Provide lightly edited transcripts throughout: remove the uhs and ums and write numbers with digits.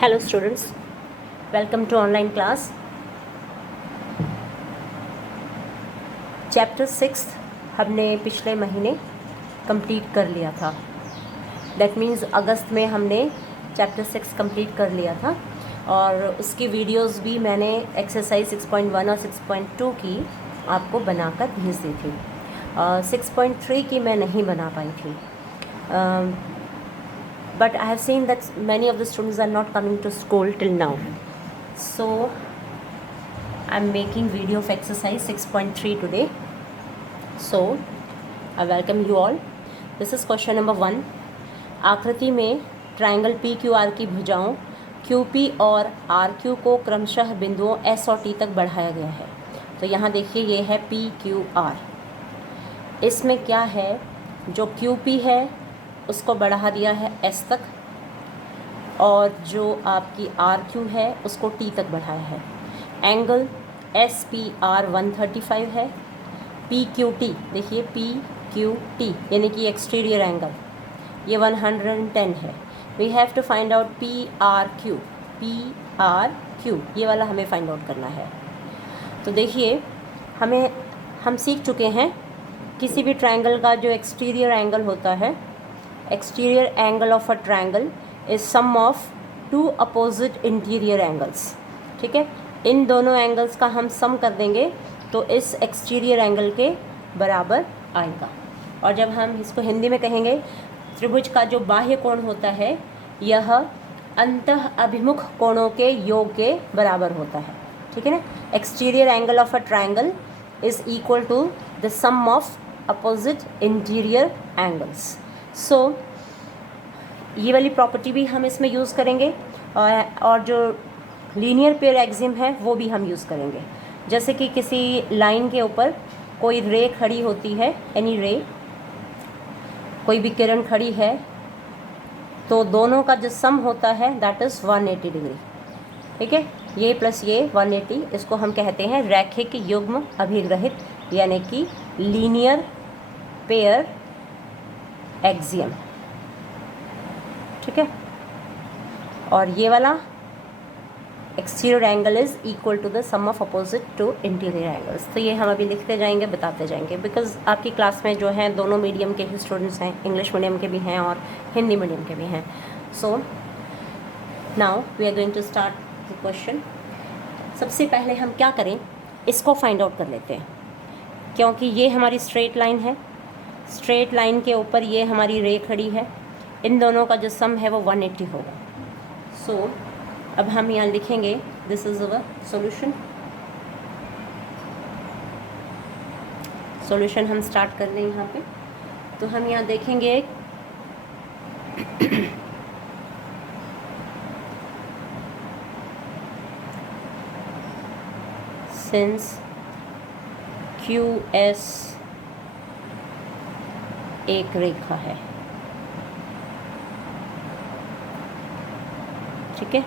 Hello students, welcome to online class. Chapter 6 हमने पिछले महीने कंप्लीट कर लिया था. दैट मीन्स अगस्त में हमने चैप्टर 6 कंप्लीट कर लिया था और उसकी वीडियोस भी मैंने एक्सरसाइज 6.1 और 6.2 की आपको बनाकर भेज दी थी. 6.3 की मैं नहीं बना पाई थी. But I have seen that many of the students are not coming to school till now. So I'm making video of exercise 6.3 today. So I welcome you all. This is question number 1. आकृति में triangle PQR की भुजाओं QP और RQ को क्रमशः बिंदुओं S और T तक बढ़ाया गया है. तो यहाँ देखिए ये है PQR. इसमें क्या है, जो QP है उसको बढ़ा दिया है S तक और जो आपकी RQ है उसको T तक बढ़ाया है. एंगल SPR 135 है. PQT देखिए PQT यानी कि एक्सटीरियर एंगल ये 110 है. We have to find out PRQ. PRQ ये वाला हमें फाइंड आउट करना है. तो देखिए हम सीख चुके हैं किसी भी ट्रायंगल का जो एक्सटीरियर एंगल होता है, exterior angle of a triangle is sum of two opposite interior angles. ठीक है, इन दोनों एंगल्स का हम सम कर देंगे तो इस एक्सटीरियर एंगल के बराबर आएगा. और जब हम इसको हिंदी में कहेंगे, त्रिभुज का जो बाह्य कोण होता है यह अंतः अभिमुख कोणों के योग के बराबर होता है. ठीक है ना. Exterior angle of a triangle is equal to the sum of opposite interior angles. So ये वाली प्रॉपर्टी भी हम इसमें यूज़ करेंगे और जो लीनियर पेयर एक्सियम है वो भी हम यूज़ करेंगे. जैसे कि किसी लाइन के ऊपर कोई रे खड़ी होती है, एनी रे, कोई भी किरण खड़ी है, तो दोनों का जो सम होता है दैट इज़ 180 डिग्री. ठीक है, ये प्लस ये 180, इसको हम कहते हैं रैखिक युग्म अभिग्रहित यानी कि लीनियर पेयर एक्सियम. ठीक है, और ये वाला exterior angle is equal to the sum of opposite to interior angles. तो ये हम अभी लिखते जाएंगे, बताते जाएंगे, बिकॉज आपकी क्लास में जो है दोनों मीडियम के ही स्टूडेंट्स हैं, इंग्लिश मीडियम के भी हैं और हिंदी मीडियम के भी हैं. So now we are going to start the question. सबसे पहले हम क्या करें, इसको फाइंड आउट कर लेते हैं, क्योंकि ये हमारी स्ट्रेट लाइन है. स्ट्रेट लाइन के ऊपर ये हमारी रे खड़ी है. इन दोनों का जो सम है वो 180 होगा. सो अब हम यहाँ लिखेंगे this is our solution. Solution हम स्टार्ट कर लें यहाँ पे. तो हम यहाँ देखेंगे सिंस QS एक रेखा है. ठीक है,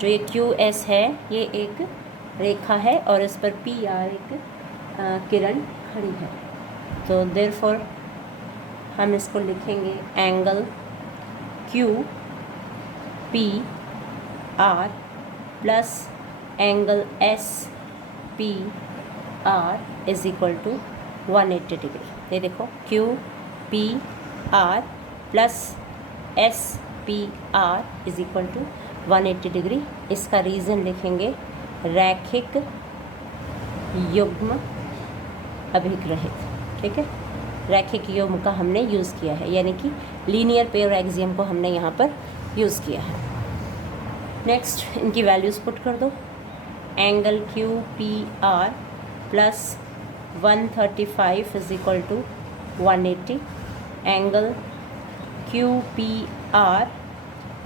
जो ये QS है ये एक रेखा है और इस पर PR एक किरण खड़ी है. तो देयरफॉर हम इसको लिखेंगे angle QPR plus angle SPR is equal to 180 degree. ये देखो QPR plus SPR is equal to 180 degree. इसका रीज़न लिखेंगे रैखिक युग्म अभिग्रहित. ठीक है, रैखिक युग्म का हमने यूज़ किया है, यानी कि लीनियर पेयर एक्सियम को हमने यहाँ पर यूज़ किया है. नेक्स्ट इनकी वैल्यूज़ पुट कर दो. Angle QPR plus 135 is equal to 180. Angle QPR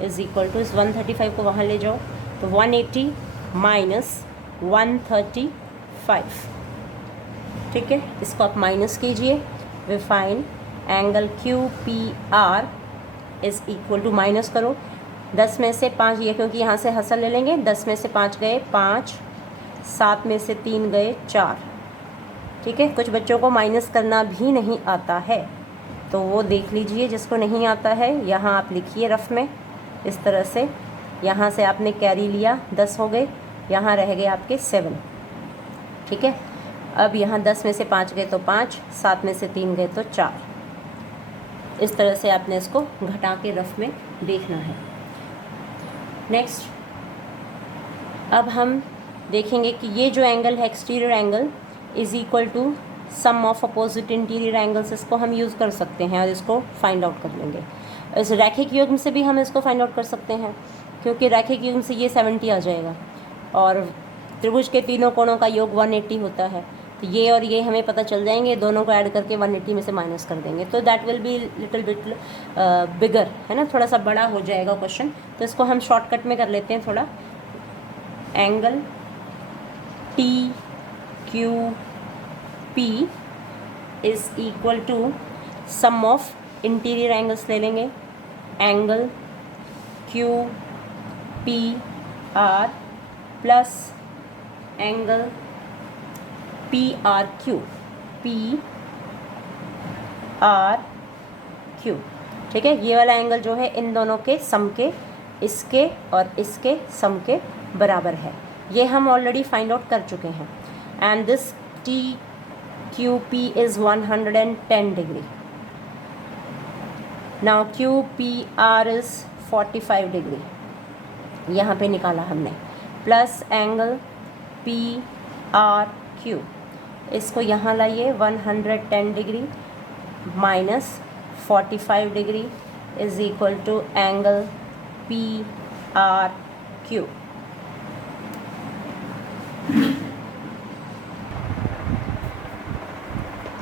is equal to, इस 135 को वहाँ ले जाओ तो 180 माइनस 135. ठीक है, इसको आप माइनस कीजिए. We find angle QPR is equal to, minus करो 10 में से 5, ये क्योंकि यहाँ से हसल ले लेंगे. 10 में से 5 गए 5, 7 में से 3 गए 4. ठीक है, कुछ बच्चों को माइनस करना भी नहीं आता है तो वो देख लीजिए. जिसको नहीं आता है यहाँ आप लिखिए रफ में इस तरह से यहाँ से आपने कैरी लिया, 10 हो गए, यहाँ रह गए आपके 7, ठीक है। अब यहाँ 10 में से 5 गए तो 5, 7 में से 3 गए तो 4। इस तरह से आपने इसको घटा के रफ में देखना है। नेक्स्ट, अब हम देखेंगे कि ये जो एंगल है exterior angle is equal to sum of opposite interior angles. इसको हम यूज़ कर सकते हैं और इसको फाइंड आउट कर लेंगे। इस रैखिक युग्म से भी हम इसको फाइंड आउट कर सकते हैं, क्योंकि रैखिक युग्म से ये 70 आ जाएगा और त्रिभुज के तीनों कोणों का योग 180 होता है। तो ये और ये हमें पता चल जाएंगे, दोनों को ऐड करके 180 में से माइनस कर देंगे, तो that will be little bit बिगर, है ना, थोड़ा सा बड़ा हो जाएगा क्वेश्चन। तो इसको हम शॉर्टकट में कर लेते हैं थोड़ा। Angle T Q P is equal to sum of interior angles ले लेंगे। Angle Q P R plus angle P R Q, P R Q, ठीक है। ये वाला एंगल जो है इन दोनों के सम के, इसके और इसके सम के बराबर है। ये हम ऑलरेडी फाइंड आउट कर चुके हैं। And this T Q P is 110 degree. Now Q P R is 45 degree, यहाँ पे निकाला हमने, plus angle P R Q, इसको यहाँ लाइए 110 degree minus 45 degree is equal to angle P R Q.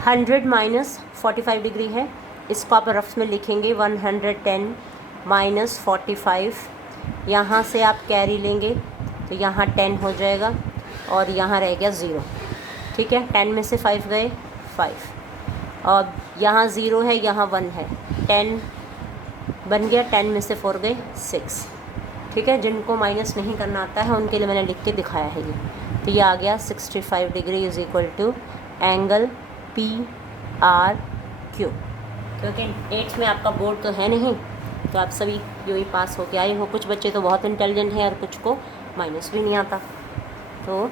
Hundred minus 45 degree है, इसको आप रफ में लिखेंगे 110 माइनस 45। यहाँ से आप कैरी लेंगे तो यहाँ 10 हो जाएगा और यहाँ रह गया 0, ठीक है। 10 में से 5 गए 5, और यहाँ 0 है, यहाँ 1 है, 10 बन गया, 10 में से 4 गए 6, ठीक है। जिनको माइनस नहीं करना आता है उनके लिए मैंने लिख के दिखाया है ये। तो ये आ गया 65 degree is equal to angle P R Q. क्योंकि 8th में आपका बोर्ड तो है नहीं, तो आप सभी यूँ ही पास होके आए हो। कुछ बच्चे तो बहुत इंटेलिजेंट हैं और कुछ को माइनस भी नहीं आता, तो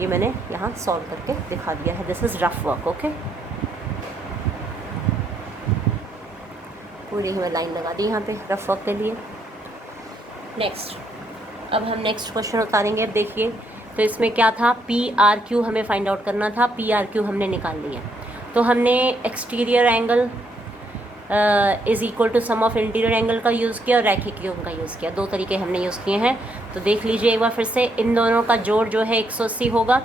ये मैंने यहाँ सॉल्व करके दिखा दिया है। This is rough work, okay. पूरी ही मैं लाइन लगा दी यहाँ पे रफ वर्क के लिए। नेक्स्ट, अब हम नेक्स्ट क्वेश्चन उतारेंगे। अब देखिए, तो इसमें क्या था, पी आर क्यू हमें फाइंड आउट करना था। पी आर क्यू हमने निकाल लिया, तो हमने exterior angle is equal to sum of interior angle का यूज़ किया और रैखिक युग्म का यूज़ किया। 2 तरीके हमने यूज़ किए हैं। तो देख लीजिए एक बार फिर से, इन दोनों का जोड़ जो है 180 होगा।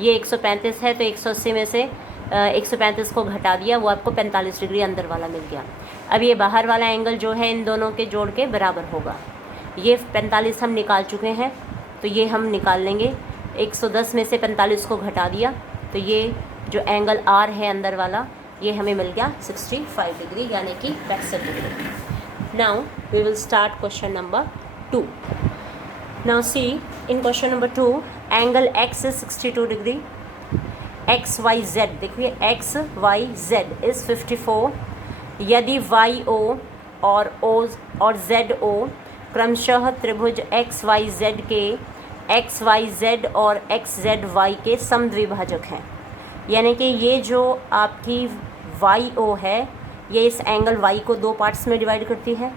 ये 135 है, तो 180 में से 135 को घटा दिया, वो आपको 45 डिग्री अंदर वाला मिल गया। अब ये बाहर वाला एंगल जो है इन दोनों के जोड़ के बराबर होगा। ये 45 हम निकाल चुके हैं, तो ये हम निकाल लेंगे। 110 में से 45 को घटा दिया, तो ये जो एंगल आर है अंदर वाला, ये हमें मिल गया 65 डिग्री, यानी कि 65 degree. Now we will start question number 2। Now see, in question number 2 angle X is 62 degree, X Y Z, देखिए एक्स वाई जेड इज़ 54। यदि वाई ओ और जेड ओ क्रमशः त्रिभुज एक्स वाई जेड के X Y Z और X Z Y के समद्विभाजक हैं, यानी कि ये जो आपकी वाई ओ है, ये इस एंगल वाई को 2 पार्ट्स में डिवाइड करती है,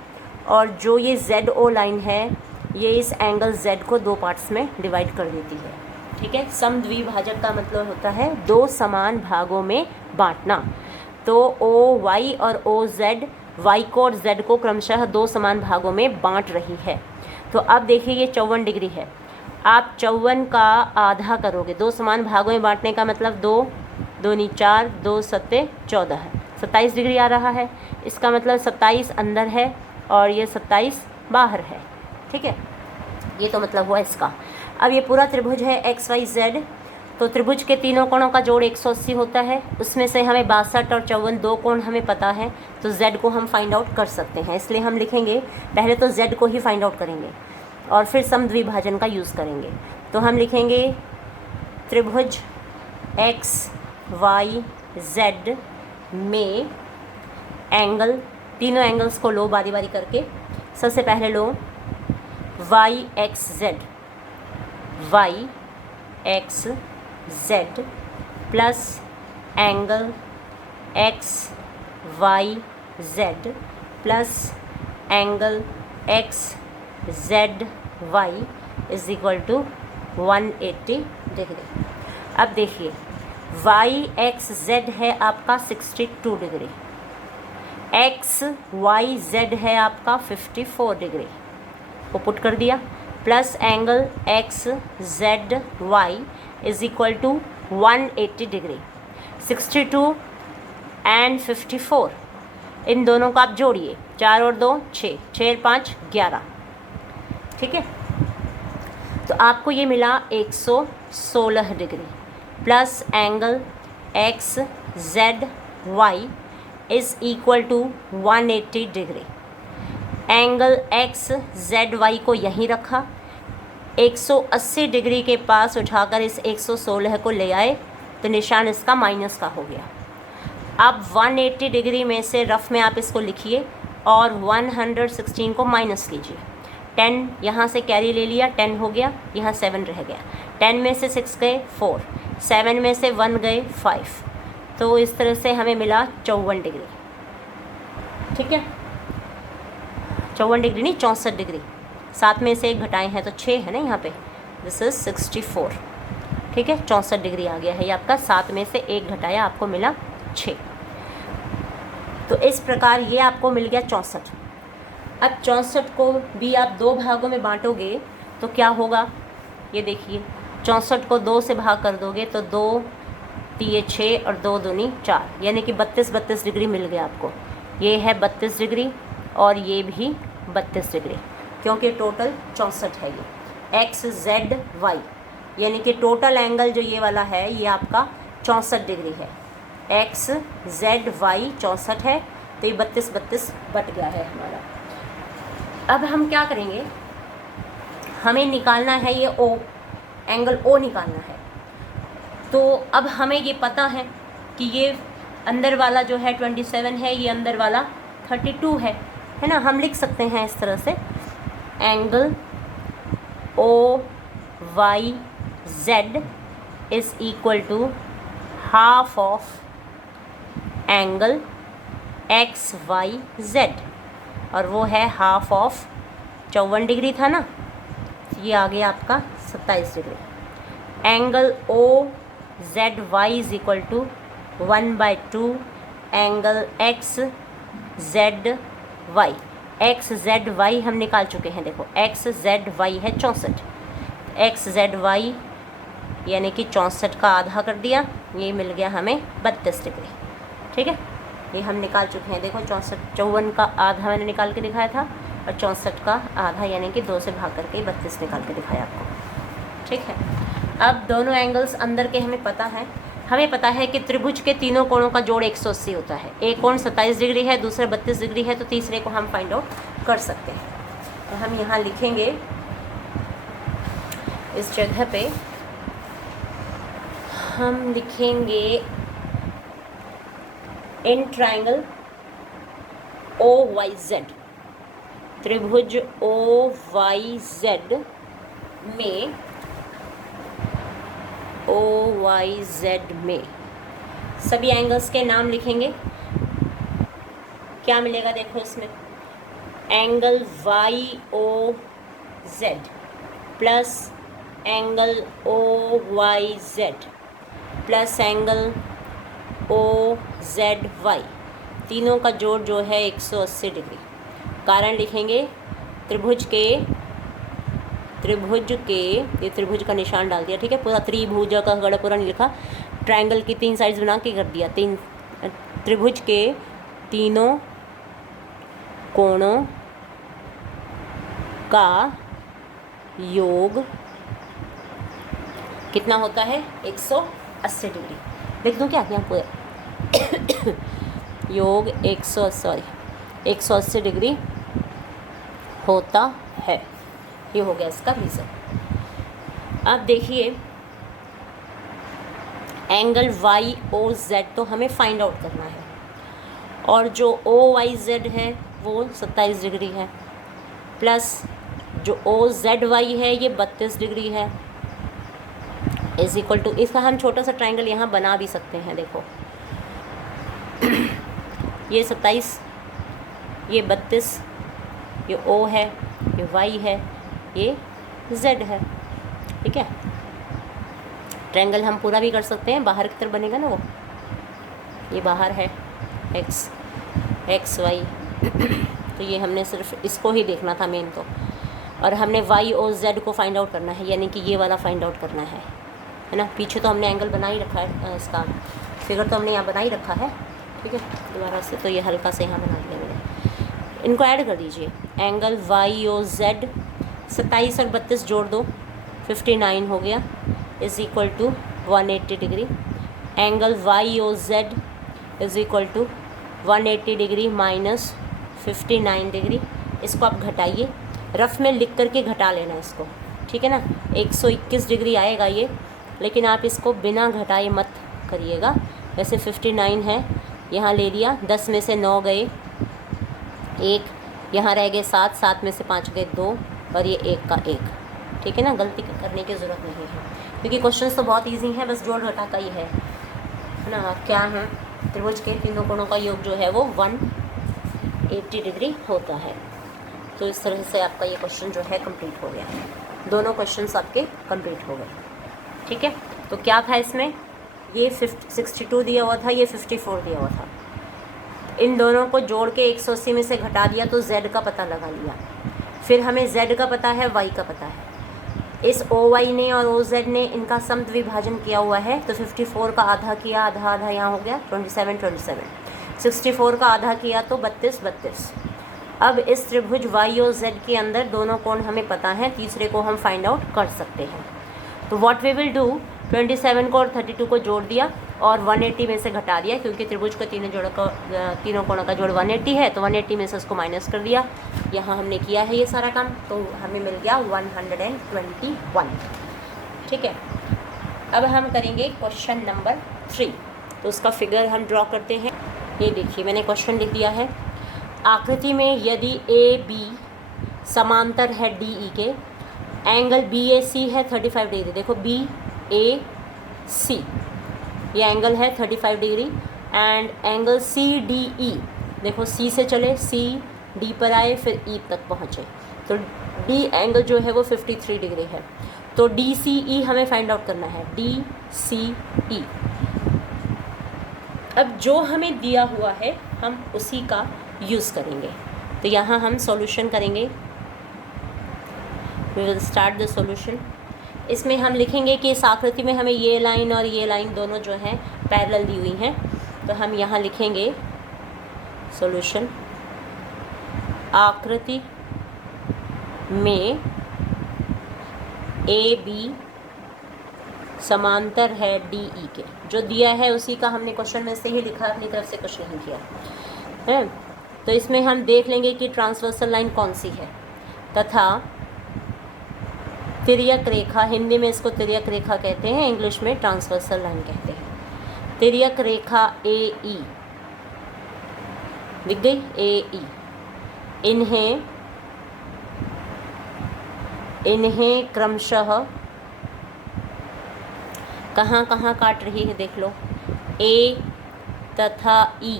और जो ये जेड ओ लाइन है, ये इस एंगल जेड को 2 पार्ट्स में डिवाइड कर देती है, ठीक है। समद्विभाजक का मतलब होता है 2 समान भागों में बांटना। तो ओ वाई और ओ जेड वाई को और जेड को क्रमशः 2 समान भागों में बांट रही है। तो अब देखिए ये 54 डिग्री है, आप 54 का आधा करोगे। 2 समान भागों में बांटने का मतलब 2 दूनी 4, 2 सत्ते 14 है, 27 डिग्री आ रहा है। इसका मतलब 27 अंदर है और ये 27 बाहर है, ठीक है। ये तो मतलब हुआ इसका। अब ये पूरा त्रिभुज है एक्स वाई जेड, तो त्रिभुज के तीनों कोणों का जोड़ 180 होता है। उसमें से हमें 62 और 54 2 कोण हमें पता है, तो z को हम फाइंड आउट कर सकते हैं। इसलिए हम लिखेंगे, पहले तो z को ही फाइंड आउट करेंगे और फिर समद्विभाजन का यूज़ करेंगे। तो हम लिखेंगे त्रिभुज एक्स वाई जेड में एंगल, तीनों एंगल्स को लो बारी बारी करके। सबसे पहले लो Y X Z plus angle X Y Z plus angle X Z Y is equal to 180 degree. अब देखिए वाई एक्स जेड है आपका 62 डिग्री, एक्स वाई जेड है आपका 54 डिग्री, वो पुट कर दिया, plus angle X Z Y is equal to 180 degree. 62 and 54 इन दोनों को आप जोड़िए, 4 और 2 6, 6 5 11, ठीक है। तो आपको ये मिला 116 degree plus angle X Z Y is equal to 180 degree. Angle X Z Y को यहीं रखा, 180 डिग्री के पास उठाकर इस 116 को ले आए तो निशान इसका माइनस का हो गया। अब 180 डिग्री में से रफ़ में आप इसको लिखिए और 116 को माइनस कीजिए। 10 यहाँ से कैरी ले लिया, 10 हो गया, यहाँ 7 रह गया, 10 में से 6 गए 4, 7 में से 1 गए 5, तो इस तरह से हमें मिला 54 डिग्री, ठीक है। 54 डिग्री नहीं, 64 डिग्री, 7 में से 1 घटाए हैं तो 6 है ना यहाँ पे, दिस इज़ 64, ठीक है। 64 डिग्री आ गया है ये आपका, 7 में से 1 घटाया आपको मिला 6। तो इस प्रकार ये आपको मिल गया 64। अब 64 को भी आप 2 भागों में बांटोगे तो क्या होगा, ये देखिए 64 को 2 से भाग कर दोगे तो 2 3 6 और 2 दूनी 4, यानी कि 32 डिग्री मिल गया आपको। ये है 32 डिग्री और ये भी 32 डिग्री, क्योंकि टोटल 64 है ये एक्स जेड वाई, यानी कि टोटल एंगल जो ये वाला है ये आपका 64 डिग्री है। एक्स जेड वाई 64 है, तो ये 32 बट गया है हमारा। अब हम क्या करेंगे, हमें निकालना है ये ओ, एंगल ओ निकालना है। तो अब हमें ये पता है कि ये अंदर वाला जो है 27 है, ये अंदर वाला 32 है ना। हम लिख सकते हैं इस तरह से, angle O Y Z is equal to half of angle X Y Z, और वो है हाफ ऑफ 54 डिग्री था ना, ये आ गया आपका 27 degree. Angle O Z Y is equal to 1/2 angle X Z Y. X Z Y हम निकाल चुके हैं, देखो एक्स जेड वाई है 64, एक्स जेड वाई यानी कि 64 का आधा कर दिया, ये मिल गया हमें 32 डिग्री, ठीक है। ये हम निकाल चुके हैं, देखो 54 का आधा मैंने निकाल के दिखाया था और 64 का आधा यानी कि 2 से भाग करके 32 निकाल के दिखाया आपको, ठीक है। अब दोनों एंगल्स अंदर के हमें पता है, हमें पता है कि त्रिभुज के तीनों कोणों का जोड़ 180 होता है। एक कोण 27 डिग्री है, दूसरा 32 डिग्री है, तो तीसरे को हम फाइंड आउट कर सकते हैं। तो हम यहाँ लिखेंगे इस जगह पे हम लिखेंगे in triangle O Y Z, त्रिभुज ओ वाई जेड में, ओ वाई जेड में सभी एंगल्स के नाम लिखेंगे। क्या मिलेगा देखो इसमें, angle Y O Z plus angle O Y Z plus angle O Z Y, तीनों का जोड़ जो है 180 डिग्री। कारण लिखेंगे त्रिभुज के, ये त्रिभुज का निशान डाल दिया, ठीक है। पूरा त्रिभुज का गड़ा पूरा नहीं लिखा, ट्रायंगल की 3 साइड्स बना के कर दिया। त्रिभुज के तीनों कोणों का योग कितना होता है, 180 डिग्री। लिख दूँ क्या यहाँ पूरा योग 180 डिग्री होता है, ये हो गया इसका रीज़न। अब देखिए एंगल वाई ओ जेड तो हमें फाइंड आउट करना है, और जो ओ वाई जेड है वो 27 डिग्री है, प्लस जो ओ जेड वाई है ये 32 डिग्री है, इज इक्वल टू, इसका हम छोटा सा ट्राइंगल यहाँ बना भी सकते हैं। देखो ये 27, ये 32, ये ओ है, ये वाई है, ये जेड है। ठीक है, ट्रायंगल हम पूरा भी कर सकते हैं, बाहर की तरफ बनेगा ना वो, ये बाहर है एक्स वाई तो ये हमने सिर्फ इसको ही देखना था मेन तो, और हमने वाई और जेड को फाइंड आउट करना है, यानी कि ये वाला फाइंड आउट करना है ना। पीछे तो हमने एंगल बना ही रखा है, इसका फिगर तो हमने यहाँ बना ही रखा है। ठीक है, दोबारा से तो ये हल्का से यहाँ बना दिया मैंने, इनको ऐड कर दीजिए। एंगल वाई और जेड 27 और 32 जोड़ दो, 59 हो गया, is equal to 180 degree. Angle Y और Z is equal to 180 degree minus 59 degree. इसको आप घटाइए, रफ में लिख करके घटा लेना इसको। ठीक है ना, 121 डिग्री आएगा ये, लेकिन आप इसको बिना घटाए मत करिएगा। वैसे 59 है, यहाँ ले लिया, 10 में से 9 गए, 1 यहाँ रह गए, 7, 7 में से 5 गए 2, और ये 1 का 1। ठीक है ना, गलती करने की ज़रूरत नहीं है, क्योंकि क्वेश्चंस तो बहुत इजी हैं, बस जोड़ घटा का ही है ना। क्या है, त्रिभुज के तीनों कोणों का योग जो है वो 180 डिग्री होता है। तो इस तरह से आपका ये क्वेश्चन जो है कंप्लीट हो गया, दोनों क्वेश्चंस आपके कंप्लीट हो गए। ठीक है, तो क्या था इसमें, ये 62 दिया हुआ था, ये 54 दिया हुआ था, इन दोनों को जोड़ के 180 में से घटा दिया तो z का पता लगा लिया। फिर हमें z का पता है, y का पता है, इस OY ने और OZ ने इनका समद्विभाजन विभाजन किया हुआ है, तो 54 का आधा किया, आधा आधा यहाँ हो गया 27 27, 64 का आधा किया तो 32 32। अब इस त्रिभुज y और z के अंदर दोनों कोण हमें पता है, तीसरे को हम फाइंड आउट कर सकते हैं। तो व्हाट वी विल डू, 27 को और 32 को जोड़ दिया और 180 में से घटा दिया, क्योंकि त्रिभुज का तीनों कोणों का जोड़ 180 है, तो 180 में से उसको माइनस कर दिया। यहाँ हमने किया है ये सारा काम, तो हमें मिल गया 121। ठीक है, अब हम करेंगे क्वेश्चन नंबर 3। तो उसका फिगर हम ड्रॉ करते हैं। ये देखिए, मैंने क्वेश्चन लिख दिया है। आकृति में यदि ए बी समांतर है डी ई के, एंगल बी ए सी है 35 डिग्री। देखो बी ए सी, ये एंगल है 35 degree, and angle C D E, देखो सी से चले, सी डी पर आए, फिर ई तक पहुँचे, तो डी एंगल जो है वो 53 डिग्री है। तो डी सी ई हमें फाइंड आउट करना है, डी सी ई। अब जो हमें दिया हुआ है हम उसी का यूज़ करेंगे। तो यहाँ हम सॉल्यूशन करेंगे, we will start the solution. इसमें हम लिखेंगे कि इस आकृति में हमें ये लाइन और ये लाइन दोनों जो हैं पैरेलल दी हुई हैं, तो हम यहाँ लिखेंगे सॉल्यूशन। आकृति में ए बी समांतर है डी ई के, जो दिया है उसी का हमने क्वेश्चन में से ही लिखा, अपनी तरफ से कुछ नहीं किया है। तो इसमें हम देख लेंगे कि ट्रांसवर्सल लाइन कौन सी है, तथा तिर्यक रेखा, हिंदी में इसको तिर्यक रेखा कहते हैं, इंग्लिश में ट्रांसवर्सल लाइन कहते हैं। तिर्यक रेखा ए ई दिख गई, ए ई, इन्हें क्रमशः कहाँ कहाँ काट रही है, देख लो, ए तथा ई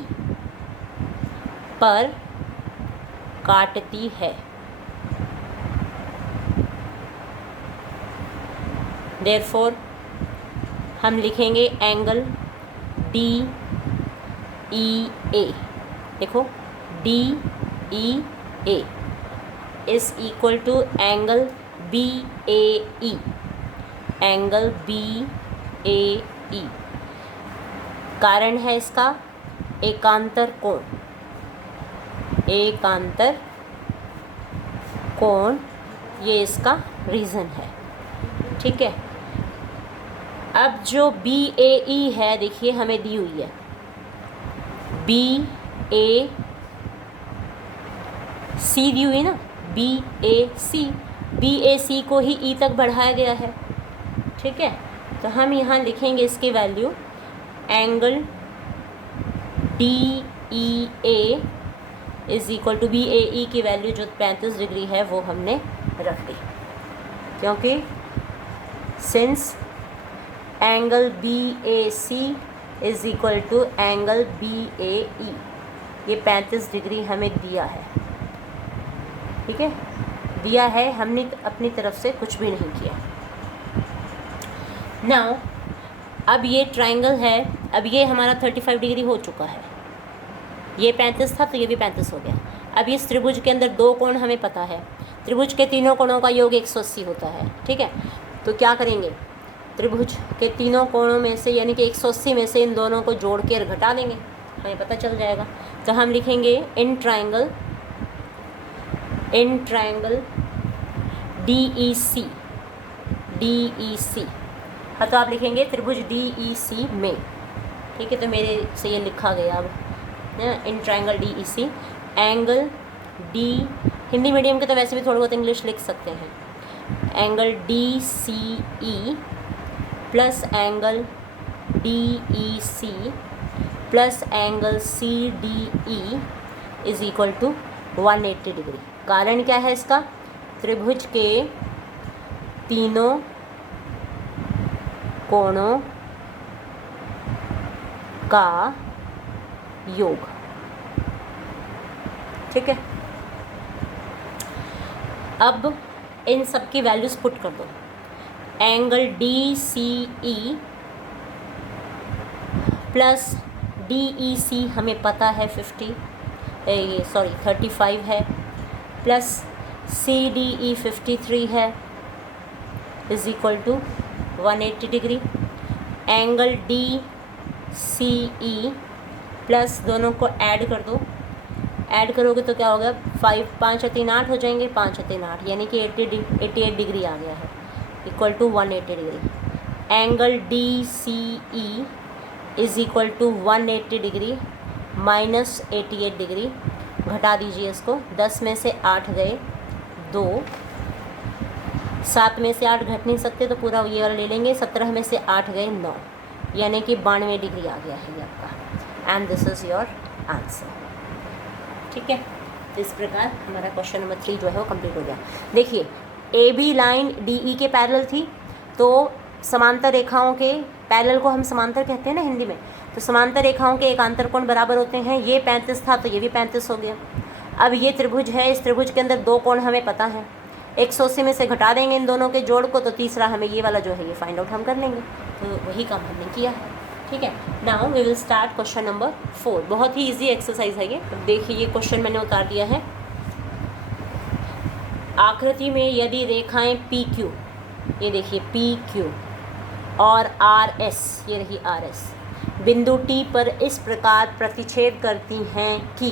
पर काटती है। देयरफॉर हम लिखेंगे एंगल डी ई ए, देखो D E A is equal to angle B A E, angle B A E. कारण है इसका एकांतर कोण, एकांतर कोण, ये इसका रीज़न है। ठीक है, अब जो बी ए ई है, देखिए हमें दी हुई है बी ए सी दी हुई ना, बी ए सी को ही ई तक बढ़ाया गया है। ठीक है, तो हम यहाँ लिखेंगे इसकी value, angle D E A is equal to B A E की वैल्यू जो 35 डिग्री है वो हमने रफली, क्योंकि since angle BAC is equal to angle BAE, ये 35 डिग्री हमें दिया है, ठीक है, दिया है, हमने अपनी तरफ से कुछ भी नहीं किया। नाउ अब ये ट्रायंगल है, अब ये हमारा 35 डिग्री हो चुका है, ये 35 था तो ये भी 35 हो गया। अब इस त्रिभुज के अंदर दो कोण हमें पता है, त्रिभुज के तीनों कोणों का योग 180 होता है, ठीक है। तो क्या करेंगे, त्रिभुज के तीनों कोणों में से यानी कि 180 में से इन दोनों को जोड़ के घटा देंगे, हमें पता चल जाएगा। तो हम लिखेंगे इन ट्रायंगल DEC, हाँ तो आप लिखेंगे त्रिभुज DEC में, ठीक है। तो मेरे से ये लिखा गया अब in triangle DEC, angle D, Hindi medium के तो वैसे भी थोड़ा बहुत इंग्लिश लिख सकते हैं, angle DCE plus angle DEC plus angle CDE is equal to 180 degree. कारण क्या है इसका, त्रिभुज के तीनों कोणों का योग, ठीक है। अब इन सब की वैल्यूज़ पुट कर दो, एंगल DCE प्लस DEC हमें पता है 35 है, प्लस CDE 53 है, is equal to 180 degree. Angle DCE plus दोनों को ऐड कर दो, ऐड करोगे तो क्या होगा, 5 और 3 8 हो जाएंगे, 5 और 3 8 यानी कि 88 डिग्री आ गया है, equal to 180 degree. Angle DCE is equal to 180 degree minus 88 degree, घटा दीजिए इसको, 10 में से 8 गए 2, 7 में से 8 घट नहीं सकते तो पूरा ये वाला ले लेंगे, 17 में से 8 गए 9, यानी कि 92 डिग्री आ गया है ये आपका, and this is your answer, ठीक है। इस प्रकार हमारा क्वेश्चन नंबर 3 जो है वो कंप्लीट हो गया। देखिए AB लाइन DE के पैरेलल थी, तो समांतर रेखाओं के पैरेलल को हम समांतर कहते हैं ना हिंदी में, तो समांतर रेखाओं के एकांतर कोण बराबर होते हैं, ये 35 था तो ये भी 35 हो गया। अब ये त्रिभुज है, इस त्रिभुज के अंदर दो कोण हमें पता है, 180 में से घटा देंगे इन दोनों के जोड़ को, तो तीसरा हमें ये वाला जो है ये फाइंड आउट हम कर लेंगे, तो वही काम हमने किया है, ठीक है। Now we will start question number 4। बहुत ही इजी एक्सरसाइज है ये। अब देखिए ये क्वेश्चन मैंने उतार दिया है, आकृति में यदि रेखाएं PQ, ये देखिए PQ और RS, ये रही RS, बिंदु T पर इस प्रकार प्रतिच्छेद करती हैं कि,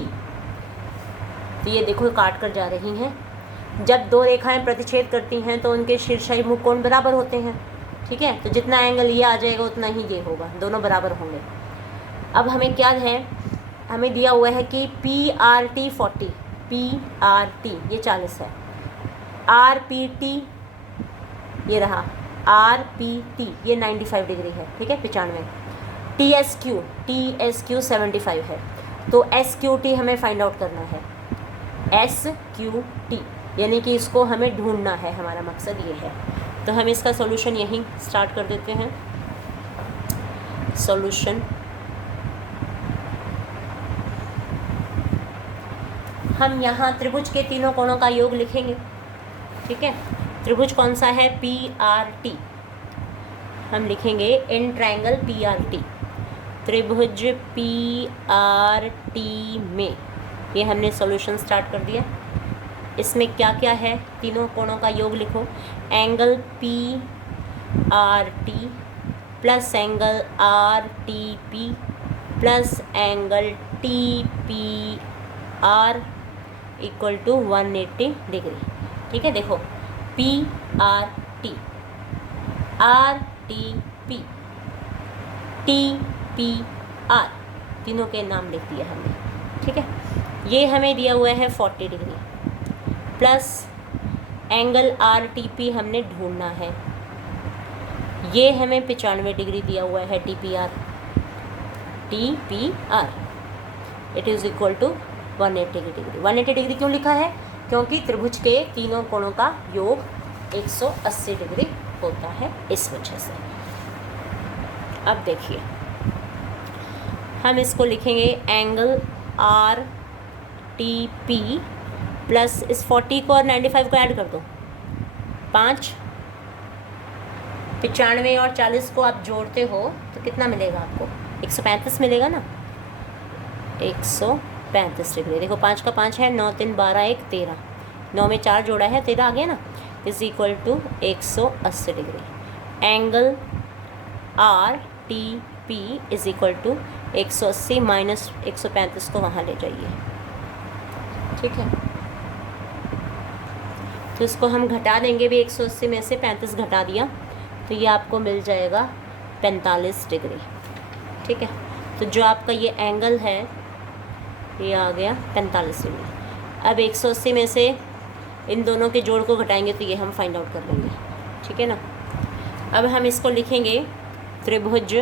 तो ये देखो काट कर जा रही हैं, जब दो रेखाएं प्रतिच्छेद करती हैं तो उनके शीर्षाभिमुख कोण बराबर होते हैं, ठीक है। तो जितना एंगल ये आ जाएगा उतना ही ये होगा, दोनों बराबर होंगे। अब हमें क्या है, हमें दिया हुआ है कि PRT 40, PRT ये 40 है, RPT ये रहा, RPT ये 95 डिग्री है, ठीक है, 95। TSQ 75 है, तो SQT हमें फाइंड आउट करना है, SQT यानी कि इसको हमें ढूंढना है, हमारा मकसद ये है। तो हम इसका सॉल्यूशन यहीं स्टार्ट कर देते हैं। सॉल्यूशन, हम यहाँ त्रिभुज के तीनों कोणों का योग लिखेंगे, ठीक है। त्रिभुज कौन सा है, PRT, हम लिखेंगे इन ट्रायंगल PRT, त्रिभुज PRT में, ये हमने सॉल्यूशन स्टार्ट कर दिया। इसमें क्या क्या है, तीनों कोणों का योग लिखो, angle PRT plus angle RTP plus angle TPR equal to 180 degree, ठीक है। देखो PRT, RTP, TPR, तीनों के नाम लिख दिए हमने, ठीक है। ये हमें दिया हुआ है 40 डिग्री, प्लस एंगल RTP हमने ढूंढना है, ये हमें 95 डिग्री दिया हुआ है, TPR it is equal to 180 degree. 180 degree क्यों लिखा है, क्योंकि त्रिभुज के तीनों कोणों का योग 180 डिग्री होता है, इस वजह से। अब देखिए हम इसको लिखेंगे angle R T P plus इस 40 को और 95 को ऐड कर दो 5, 95 और 40 को आप जोड़ते हो तो कितना मिलेगा आपको? 135 मिलेगा ना, 135 डिग्री। देखो 5 का 5 है, 9 3 12 1 13, 9 में 4 जोड़ा है 13 आ गया ना, is equal to 180 degree. Angle R T P is equal to 180 minus 135 को वहाँ ले जाइए, ठीक है। तो इसको हम घटा देंगे भी, 180 में से 35 घटा दिया तो ये आपको मिल जाएगा 45 डिग्री, ठीक है। तो जो आपका ये एंगल है ये आ गया 45 डिग्री। अब 180 में से इन दोनों के जोड़ को घटाएंगे तो ये हम फाइंड आउट कर लेंगे, ठीक है ना। अब हम इसको लिखेंगे त्रिभुज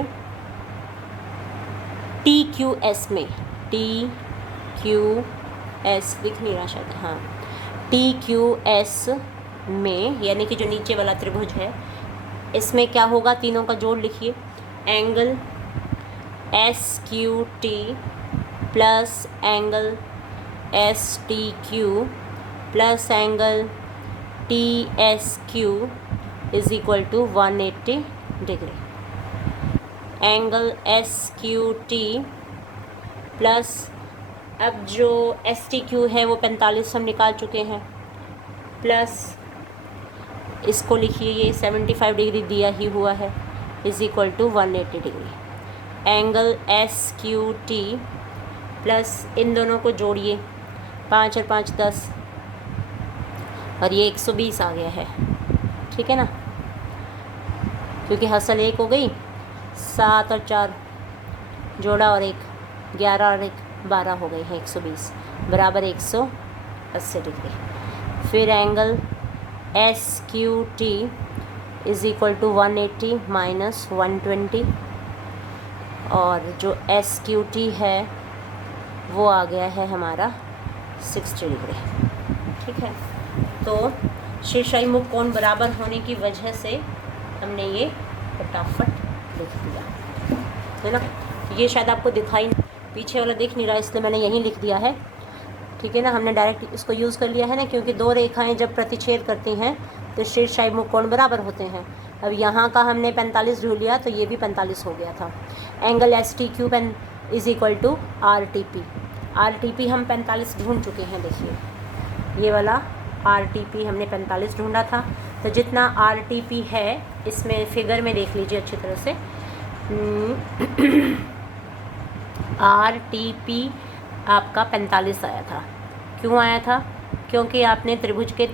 टी क्यू एस में, टी क्यू एस दिख नहीं रहा शायद, हाँ, टी क्यू एस में, यानी कि जो नीचे वाला त्रिभुज है इसमें क्या होगा, तीनों का जोड़ लिखिए। Angle S Q T plus angle S T Q plus angle T S Q is equal to 180 degree. Angle S Q T plus, अब जो एस टी क्यू है वो 45 हम निकाल चुके हैं, प्लस इसको लिखिए ये 75 डिग्री दिया ही हुआ है, is equal to 180 degree. Angle S Q T plus इन दोनों को जोड़िए, 5 और 5 10, और ये 120 आ गया है, ठीक है ना, क्योंकि हासिल 1 हो गई, 7 और 4 जोड़ा और 1 11 और 1 12 हो गई है, 120 बराबर 180 डिग्री। फिर angle S Q T is equal to 180 minus 120, और जो एस क्यू टी है वो आ गया है हमारा 60 डिग्री, ठीक है। तो शीर्षाई मुख कोण बराबर होने की वजह से हमने ये फटाफट लिख दिया, है ना। ये शायद आपको दिखाई, पीछे वाला दिख नहीं रहा इसलिए मैंने यहीं लिख दिया है, ठीक है ना। हमने डायरेक्ट इसको यूज़ कर लिया है ना, क्योंकि दो रेखाएं जब प्रतिच्छेद करती हैं तो शीर्षाई मुख कोण बराबर होते हैं। अब यहाँ का हमने 45 ढूंढ लिया तो ये भी 45 हो गया था। Angle S T Q is equal to R T P, R T P हम 45 ढूंढ चुके हैं, देखिए ये वाला आर टी पी हमने 45 ढूंढा था। तो जितना आर टी पी है इसमें फिगर में देख लीजिए अच्छी तरह से, आर टी पी आपका 45 आया था। क्यों आया था? क्योंकि आपने त्रिभुज के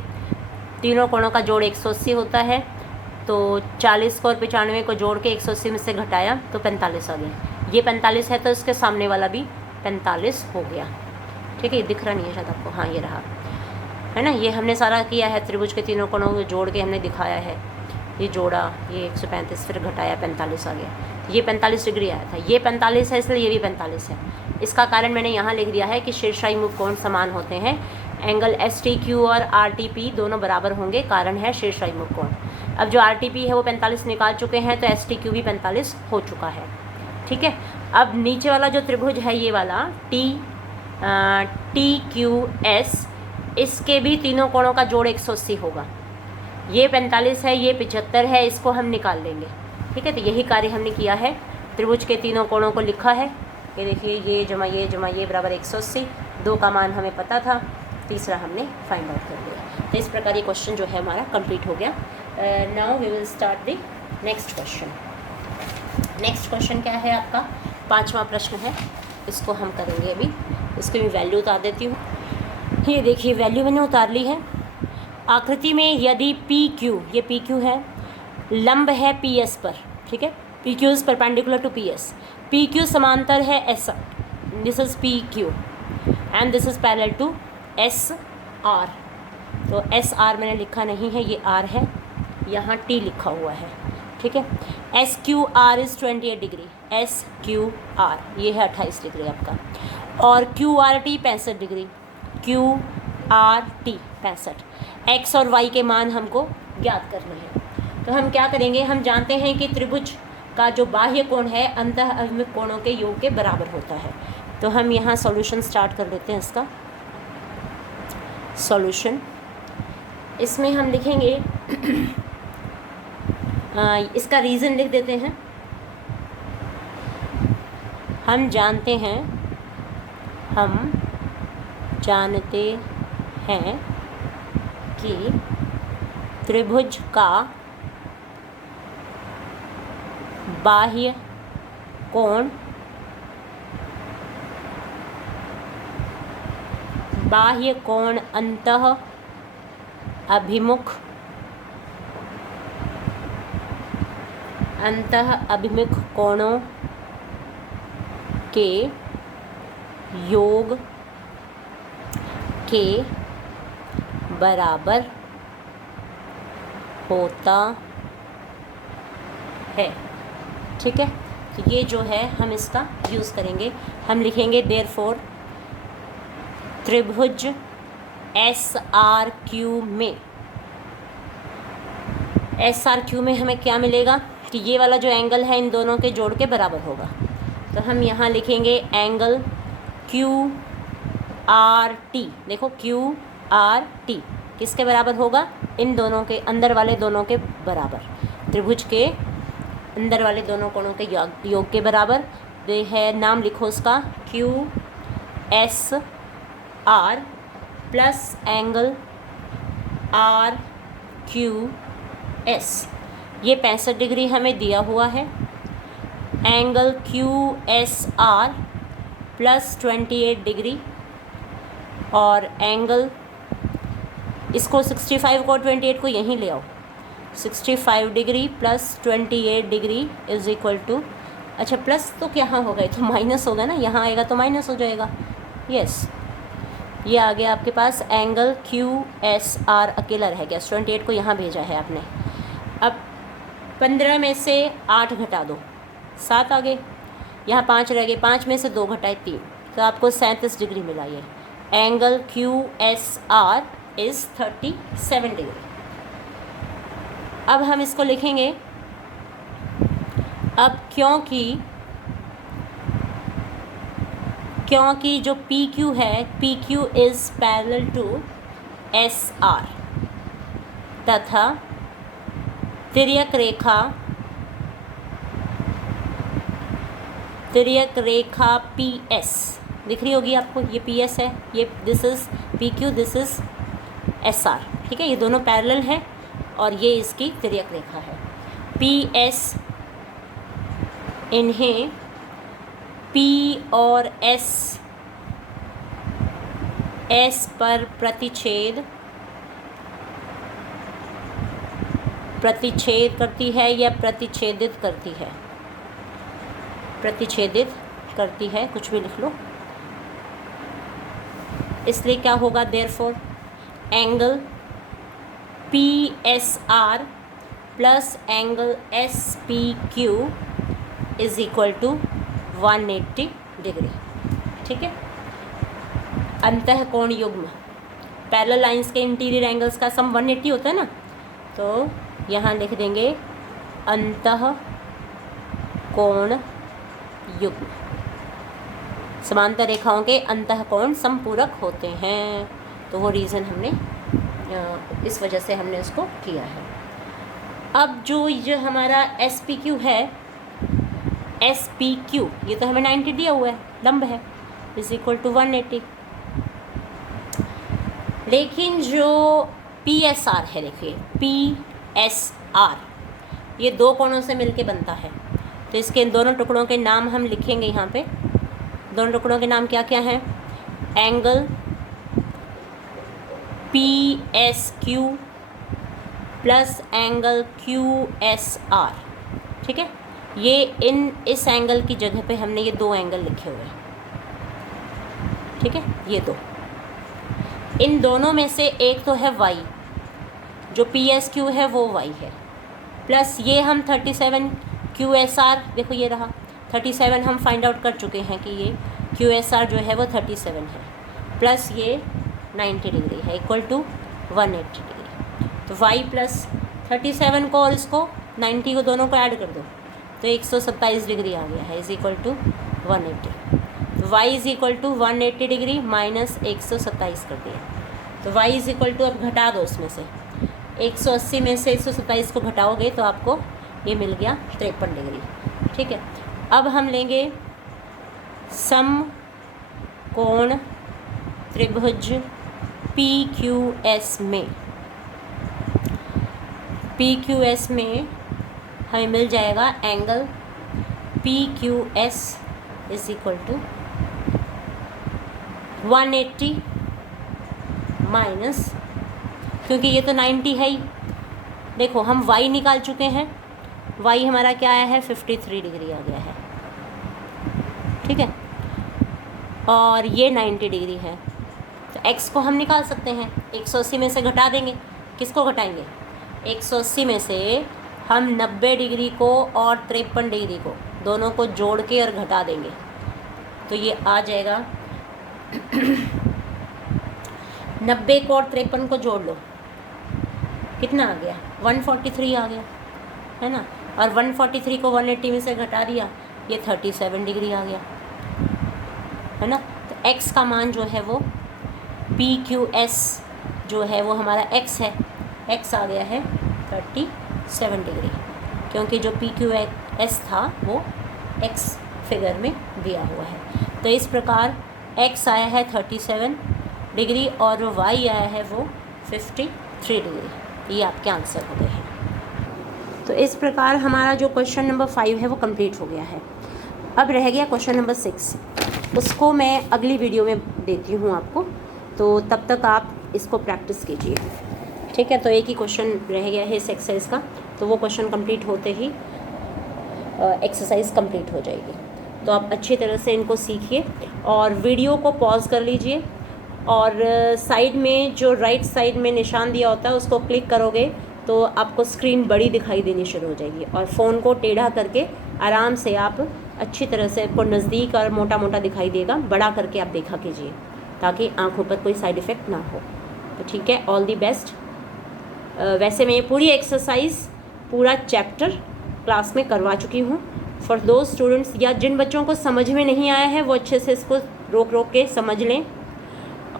तीनों कोणों का जोड़ 180 होता है, तो 40 को और 95 को जोड़ के 180 में से घटाया तो 45 आ गया। ये 45 है तो इसके सामने वाला भी 45 हो गया, ठीक है। ये दिख रहा नहीं है शायद आपको, हाँ ये रहा, है ना। ये हमने सारा किया है, त्रिभुज के तीनों कोणों को जोड़ के हमने दिखाया है, ये जोड़ा, ये 135 फिर घटाया 45 आ गया। ये 45 डिग्री आया था, ये 45 है इसलिए ये भी 45 है। इसका कारण मैंने यहाँ लिख दिया है कि शीर्षाई मुख कोण समान होते हैं, एंगल एस टी क्यू और आर टी पी दोनों बराबर होंगे, कारण है शीर्षाई मुख कोण। अब जो आर टी पी है वो 45 निकाल चुके हैं तो एस टी क्यू भी 45 हो चुका है, ठीक है। अब नीचे वाला जो त्रिभुज है ये वाला टी क्यू एस, इसके भी तीनों कोणों का जोड़ 180 होगा। ये 45 है, ये 75 है, इसको हम निकाल लेंगे, ठीक है। तो यही कार्य हमने किया है, त्रिभुज के तीनों कोणों को लिखा है। ये देखिए, ये जमा ये बराबर 180, 2 का मान हमें पता था, तीसरा हमने फाइंड आउट कर लिया। तो इस प्रकार ये क्वेश्चन जो है हमारा कंप्लीट हो गया। Now we will start the next question. Next question क्या है आपका? 5वां प्रश्न है, इसको हम करेंगे अभी। इसकी मैं वैल्यू उतार देती हूँ। ये देखिए वैल्यू मैंने उतार ली है। आकृति में यदि पी क्यू, ये पी क्यू है, लंब है पी एस पर, ठीक है, P Q is perpendicular to P S, P Q समांतर है S, this is P Q and this is parallel to S R. तो एस आर मैंने लिखा नहीं है, ये आर है, यहाँ टी लिखा हुआ है, ठीक है। S Q R is 28 degree, S Q R ये है 28 डिग्री आपका, और Q R T 65 degree, Q RT 65, x और y के मान हमको ज्ञात करने हैं। तो हम क्या करेंगे, हम जानते हैं कि त्रिभुज का जो बाह्य कोण है अंतः अभिमुख कोणों के योग के बराबर होता है। तो हम यहाँ सॉल्यूशन स्टार्ट कर देते हैं इसका सॉल्यूशन। इसमें हम लिखेंगे इसका रीज़न लिख देते हैं। हम जानते हैं कि त्रिभुज का बाह्य कोण अंतः अभिमुख कोणों के योग के बराबर होता है। ठीक है, तो ये जो है हम इसका यूज़ करेंगे। हम लिखेंगे देयरफॉर त्रिभुज SRQ में हमें क्या मिलेगा कि ये वाला जो एंगल है इन दोनों के जोड़ के बराबर होगा। तो हम यहाँ लिखेंगे एंगल QRT। देखो QRT किसके बराबर होगा, इन दोनों के अंदर वाले दोनों के बराबर, त्रिभुज के अंदर वाले दोनों कोणों के योग के बराबर। ये है, नाम लिखो उसका QSR प्लस एंगल RQS। ये 65 डिग्री हमें दिया हुआ है। एंगल QSR प्लस 28 डिग्री और एंगल, इसको 65 को 28 को यहीं ले आओ, 65 degree plus 28 degree is equal to, अच्छा प्लस तो क्या हाँ होगा, तो माइनस होगा ना, यहाँ आएगा तो माइनस हो जाएगा। यस, ये आ गया आपके पास एंगल QSR अकेला रह गया, 28 को यहाँ भेजा है आपने। अब 15 में से 8 घटा दो, 7 आ गए, यहाँ 5 रह गए, 5 में से 2 घटाए 3, तो आपको 37 डिग्री मिला। ये एंगल QSR इज़ 37 डिग्री। अब हम इसको लिखेंगे, अब क्योंकि जो PQ है, PQ is parallel to SR तथा तिर्यक रेखा PS दिख रही होगी आपको, ये PS है, ये this is PQ, this is SR। ठीक है, ये दोनों पैरेलल हैं और ये इसकी तिर्यक रेखा है। PS इन्हें P और S पर प्रतिच्छेद करती है या प्रतिच्छेदित करती है, कुछ भी लिख लो। इसलिए क्या होगा, therefore angle PSR plus angle SPQ is equal to 180 degree. ठीक है, अंतः कोण युग्म, पैरेलल लाइंस के इंटीरियर एंगल्स का सम 180 होता है ना, तो यहाँ लिख देंगे अंतः कोण युग्म। समांतर रेखाओं के अंतः कोण समपूरक होते हैं, तो वो रीज़न हमने इस वजह से हमने उसको किया है। अब जो हमारा SPQ है, SPQ ये तो हमें 90 दिया हुआ है, लंब है, इज इक्वल टू 180। लेकिन जो PSR है, देखिए PSR ये दो कोणों से मिलके बनता है, तो इसके दोनों टुकड़ों के नाम हम लिखेंगे यहाँ पे। दोनों टुकड़ों के नाम क्या क्या हैं, angle PSQ plus angle QSR। ठीक है, ये इस एंगल की जगह पे हमने ये दो एंगल लिखे हुए हैं। ठीक है, ये दो, इन दोनों में से एक तो है y, जो PSQ है वो y है, प्लस ये हम 37 QSR, देखो ये रहा 37, हम फाइंड आउट कर चुके हैं कि ये QSR जो है वो 37 है, प्लस ये 90 डिग्री है, इक्वल टू 180 डिग्री। तो y प्लस 37 को और इसको 90 को दोनों को ऐड कर दो तो 127 डिग्री आ गया है, इज इक्वल टू 180। तो y is equal to 180 degree minus 127 कर दिया। तो y इज इक्वल टू, अब घटा दो उसमें से 180 में से 127 को घटाओगे तो आपको ये मिल गया 53 डिग्री। ठीक है, अब हम लेंगे समकोण त्रिभुज PQS में। PQS में हमें मिल जाएगा angle PQS is equal to 180 minus, क्योंकि ये तो 90 है ही, देखो हम y निकाल चुके हैं, y हमारा क्या आया है 53 डिग्री आ गया है। ठीक है, और ये 90 डिग्री है, तो x को हम निकाल सकते हैं, 180 में से घटा देंगे। किसको घटाएंगे? 180 में से हम 90 डिग्री को और 53 डिग्री को दोनों को जोड़ के और घटा देंगे, तो ये आ जाएगा 90 को और 53 को जोड़ लो, कितना आ गया? 143 आ गया, है ना। और 143 को 180 में से घटा दिया, ये 37 डिग्री आ गया, है ना। तो x का मान जो है वो PQS जो है वो हमारा x है, x आ गया है 37 डिग्री, क्योंकि जो PQS था वो x फिगर में दिया हुआ है। तो इस प्रकार x आया है 37 डिग्री और y आया है वो 53 डिग्री। ये आपके आंसर हो गए हैं। तो इस प्रकार हमारा जो क्वेश्चन नंबर 5 है वो कंप्लीट हो गया है। अब रह गया क्वेश्चन नंबर 6, उसको मैं अगली वीडियो में देती हूँ आपको, तो तब तक आप इसको प्रैक्टिस कीजिए। ठीक है, तो एक ही क्वेश्चन रह गया है इस एक्सरसाइज का, तो वो क्वेश्चन कंप्लीट होते ही एक्सरसाइज कंप्लीट हो जाएगी। तो आप अच्छी तरह से इनको सीखिए और वीडियो को पॉज कर लीजिए और साइड में जो राइट साइड में निशान दिया होता है उसको क्लिक करोगे तो आपको स्क्रीन बड़ी दिखाई देनी शुरू हो जाएगी, और फ़ोन को टेढ़ा करके आराम से आप अच्छी तरह से आपको नज़दीक और मोटा मोटा दिखाई देगा, बड़ा करके आप देखा कीजिए ताकि आंखों पर कोई साइड इफ़ेक्ट ना हो। तो ठीक है, ऑल दी बेस्ट। वैसे मैं ये पूरी एक्सरसाइज पूरा चैप्टर क्लास में करवा चुकी हूँ। फॉर दो स्टूडेंट्स या जिन बच्चों को समझ में नहीं आया है वो अच्छे से इसको रोक रोक के समझ लें,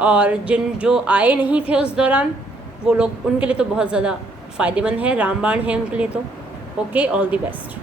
और जिन जो आए नहीं थे उस दौरान वो लोग, उनके लिए तो बहुत ज़्यादा फ़ायदेमंद है, रामबाण है उनके लिए तो। Okay, all the best.